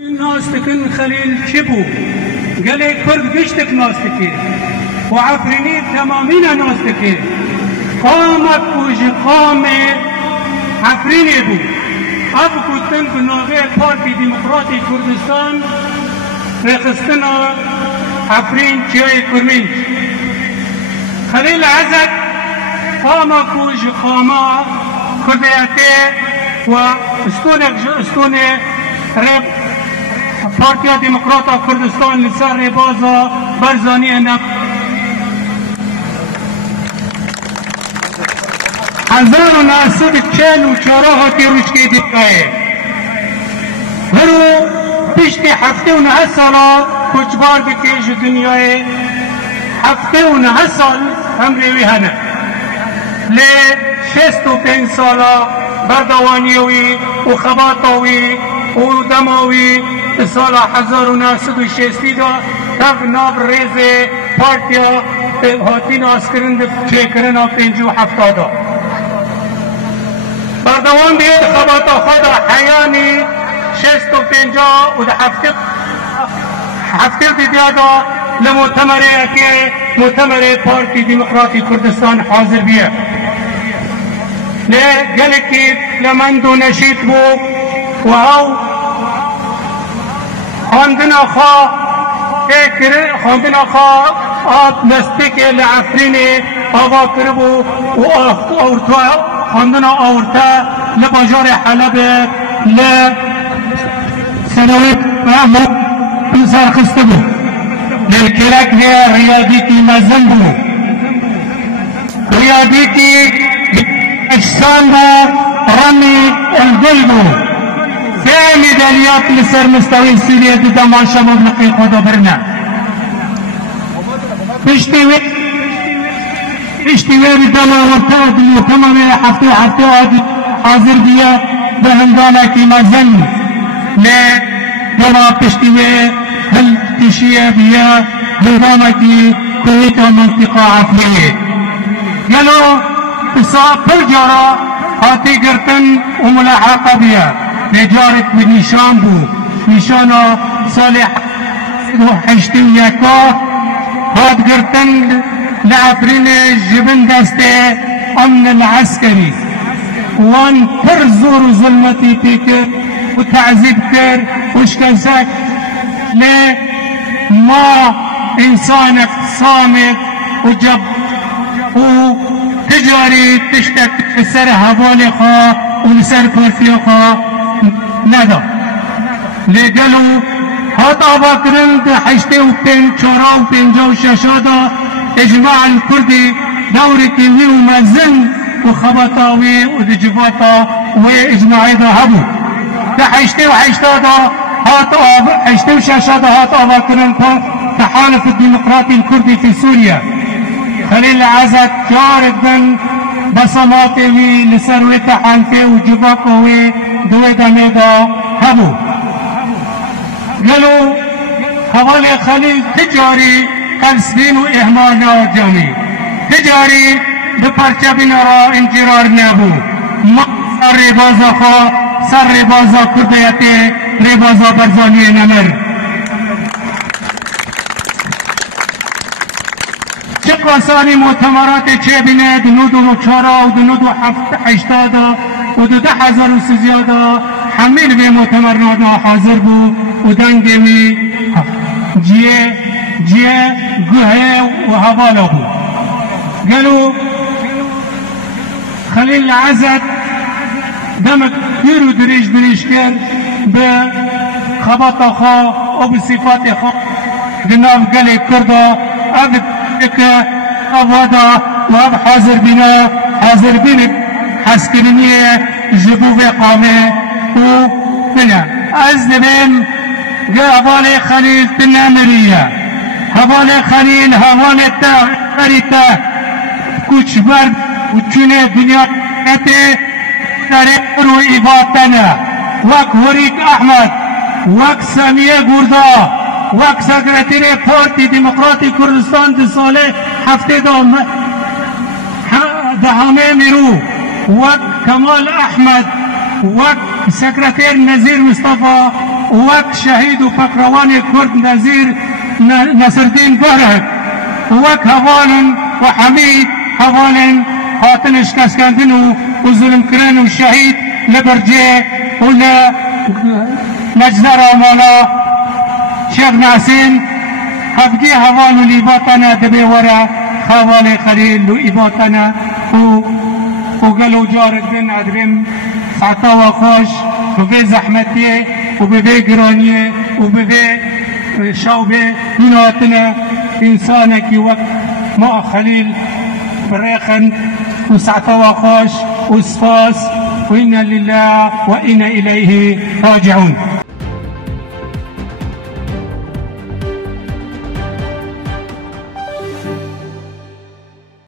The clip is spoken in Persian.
ناستكن خليل شبو قال كرد قشتك ناستكي وعفريني تمامين ناستكي قامت وج قامة عفريني بو ابو كتن بنوغي بارتي ديمقراطي كردستان رخصتنا عفرين جاي كرمين خليل عزت قامت وج قامة كردياتي واستونة رب پارتیا دموکراتا کردستان لسر بازا برزانی نب 1944 هاتی روشکی دیگه هرو پشتی 7 سالا کچبار بکیش دنیای 7 سال هم روی هنه لی 65 سالا بردوانیوی و خباتوی و دماوی سال 1960 دا تب ناب ریز پارتیا هاتین آسکرین چکرین 57 دا بردوان دید خباتا خود حیانی 65 و دا هفته دیده دا لمؤتمره که مؤتمر پارتی دموکراتی کردستان حاضر بیه لگلکی لمندو نشید بو و او خواندنا آت نستیک لعفرین آوا کربو و آورتا خواندنا آورتا لباجار حلب لسنوات معمر بنسار خستبو للكراك رياضيتي مازن بو رياضيتي اجسام رمي القلبو في ميداليات لسر مستوى سوريا ضد ما شباب نقي خدا برنا اشتوى بدنا ورتاد المؤتمر حفتو حاضر بيا بهندانا كي مازن لا دما تشتوى هل تشيا بيا هندانا كي كويتا منطقة عفرية قالوا بصاب بالجارة هاتي قرتن وملاحقة بيا نجارت بنشان بو نشانا صالح وحشتين يكا هاد قرتن لعفرين جبن دسته امن العسكري وان ترزور ظلمتي تيكر وتعذيب كر وشكسك ما انسانك صامت وجب وتجاري تشتك لسر هوالي خا ولسر كورفيا خا ندا لقالوا هات آباكرن حشته وبين شورا وبين جو شاشادا اجماع الكردي دوري كيوي ومازن وخبطاوي ودجباتا واجماعي دا هبو دا حشته وحشتادا هات حشته وشاشادا هات آباكرن تحالف الديمقراطي الكردي في سوريا خليل عزت جارد بصماتي لسروي تحالفي وجباكوي دوي دميدا هبو قالوا حوالي خليل تجاري قلسين وإهمال جامي تجاري بپرچه بنارا انجرار نبو ما سر ربازا خوا سر ربازا کردیتی ربازا برزانی نمر چه قاسانی مؤتمرات چه بینه 2004 و 2080 و 2013 حمیل به مؤتمر نادا حاضر بو و دنگوی جیه گوه و حوالا بو قالوا خليل عزت دمك ديرو دريش كر بخبط خا او بصفات خا جناب قال كردا ابد ابدا واب حاضر بنا حسكرينيه جبو قامه و بنا ازلم جاء بالي خليل تنامريه هوالي خليل هوالي تا غريتا كوش برد وچونه دنیا نته تاريخ رو إباتنا وك هوريك أحمد وك سامية گوردا وك سكرتيري پارتي ديمقراطي كردستان دي ساله هفته دهامه ميرو وك كمال أحمد وك سكرتير نزير مصطفى وك شهيد وفقروان كرد نصر الدين برهد وك هوالن وحميد هوالن قاتل شكسكندن وظلم كرن وشهيد لبرجي ولا نجزرة مالا شيخ ناسين هبقي هوالو ليباتنا دبي ورا خوالي خليل لإباتنا وقالوا جارك بين عدرم ساعتا وخوش وبي زحمتي وبي قرانية وبي شوبي مناتنا إنسانك وقت ما خليل بريخن وساعتا وخوش وصفاس وإنا لله وإنا إليه راجعون.